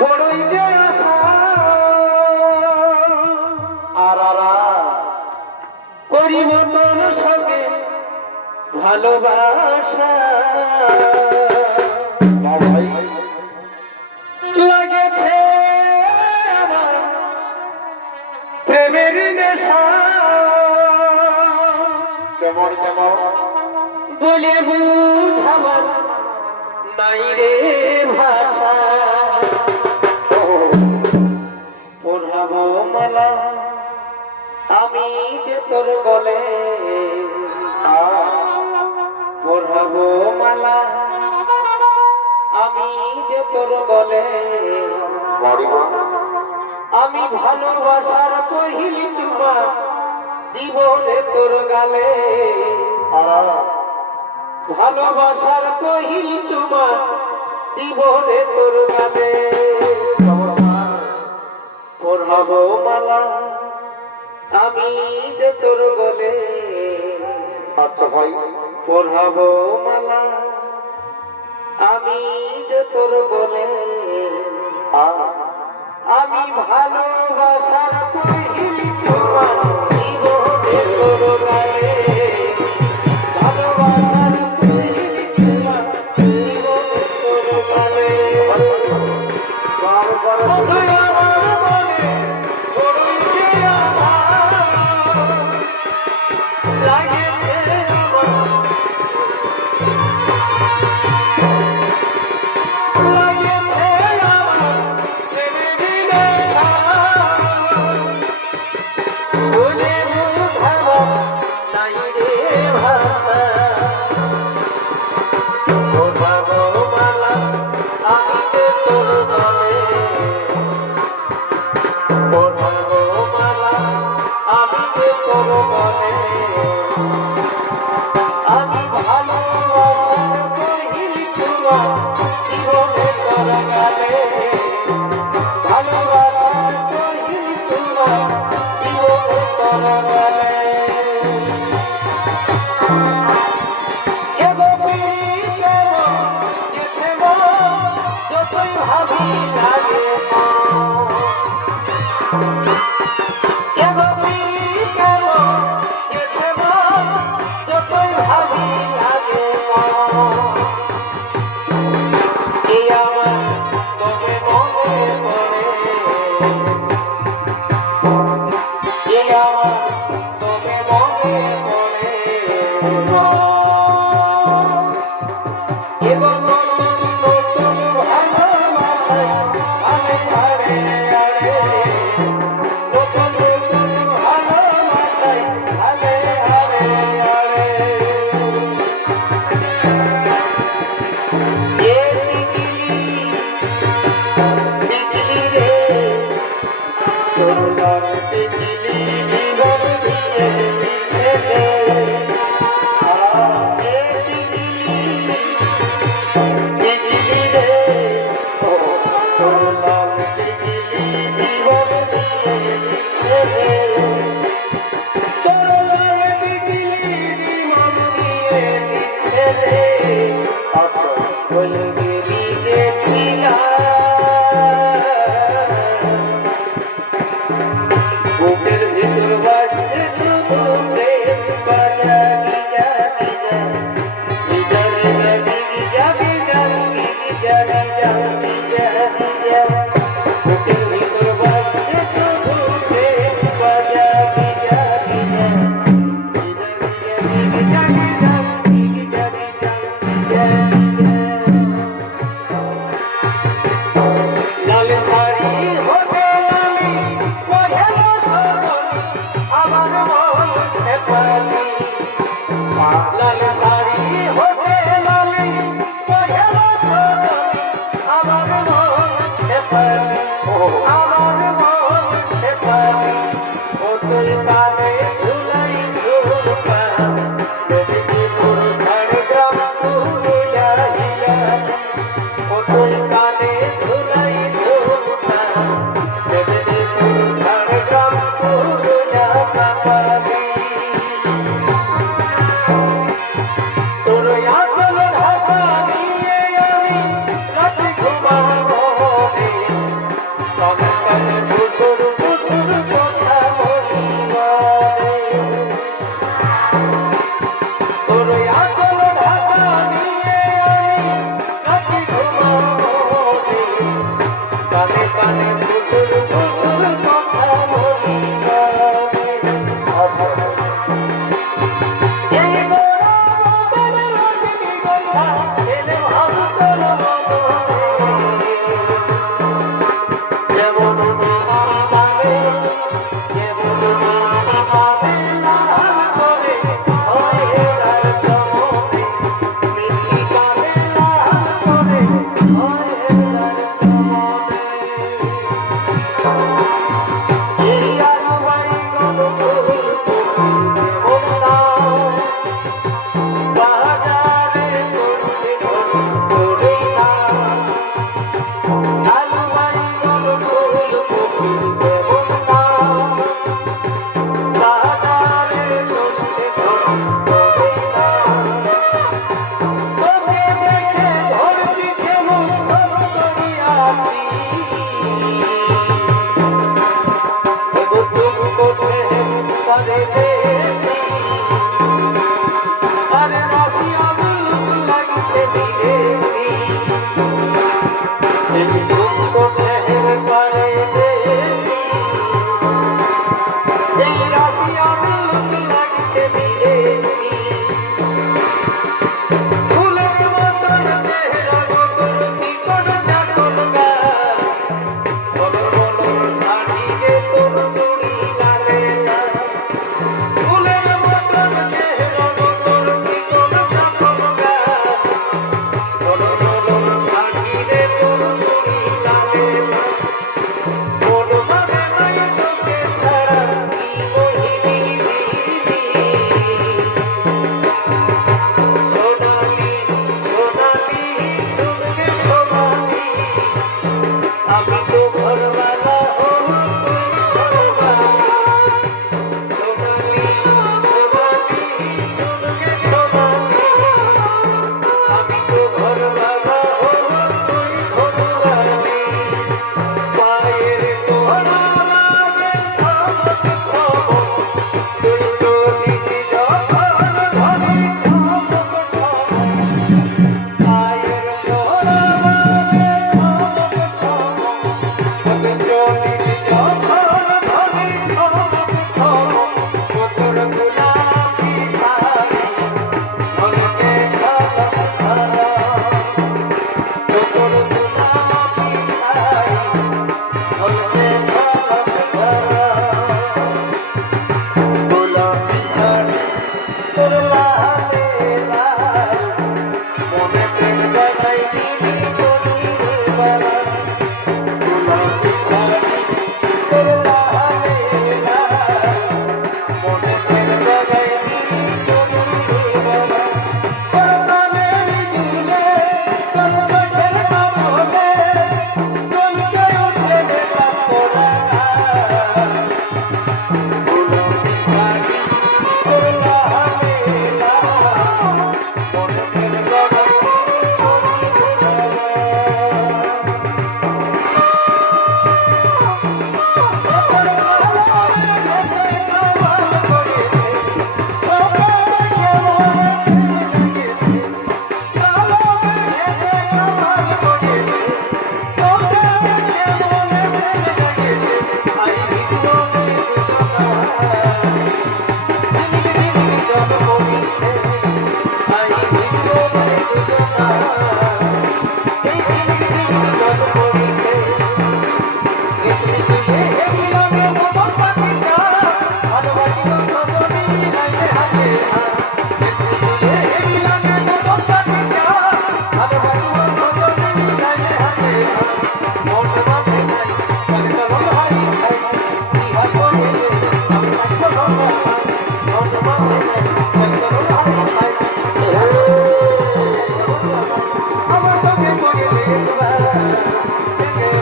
বড়ই যে আর করিব তোর সঙ্গে ভালোবাসা লাগেছে আমার প্রেমের নেশা। কেমন কেমন? বলে বুঝাবার নাই রে ভাষা। মালা আমি যে তোর বলে পড়াবো মালা আমি যে তোর বলে আমি ভালোবাসার কহিলি তোমার জীবনে তোর গালে ভালোবাসার কহিলি তোমার জীবনে তোর গালে। ওর হব আচ্ছা, মালা আমি যে তোর গলে আচ্ছা ভাই। ওর হব মালা, আমি যে তোর গলে আমি ভালোবাসার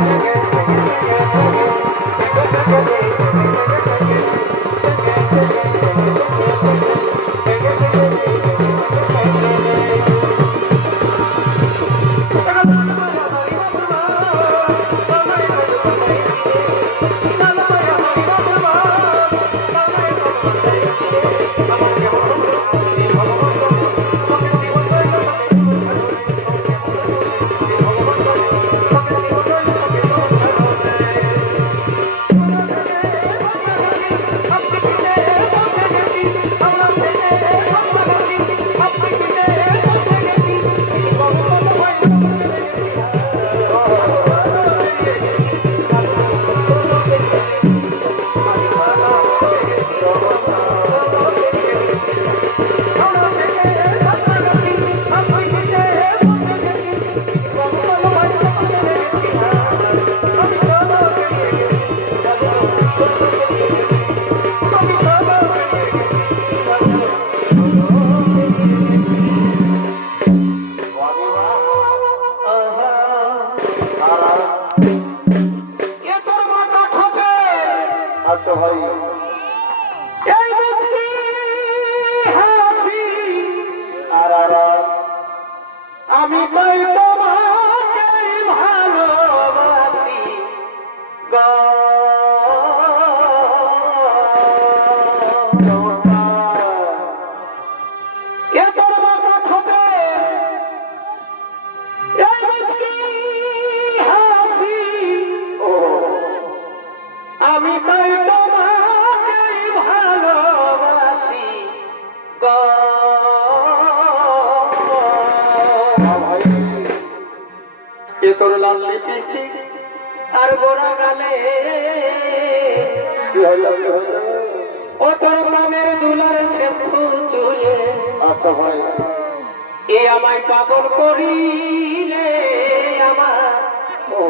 এ ভাই এই মুক্তি হাসি আর। আমি তাই ও তোর নামের দুলার শ্যাম্পু চুলে আচ্ছা ভাই এ আমায় পাগল করিলে আমার ও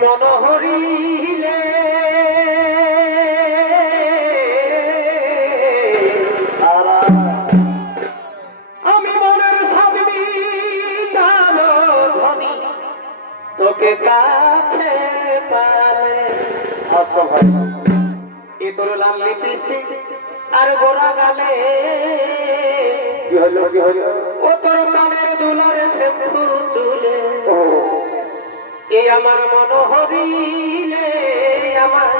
মন হরিলে আর আর। আমি মনের ধনী তোকে পালে আচ্ছা ভাই। এ তোর লাল লিপস্টিক আর গোড়া গালে। কি হইল কি হইল ও তোর কানের দুলারে চুলে। ও। এই আমার মন হরিলে আমার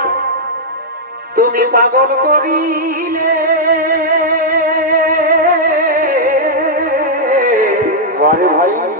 তুমি পাগল করিলে। ভাই। মনের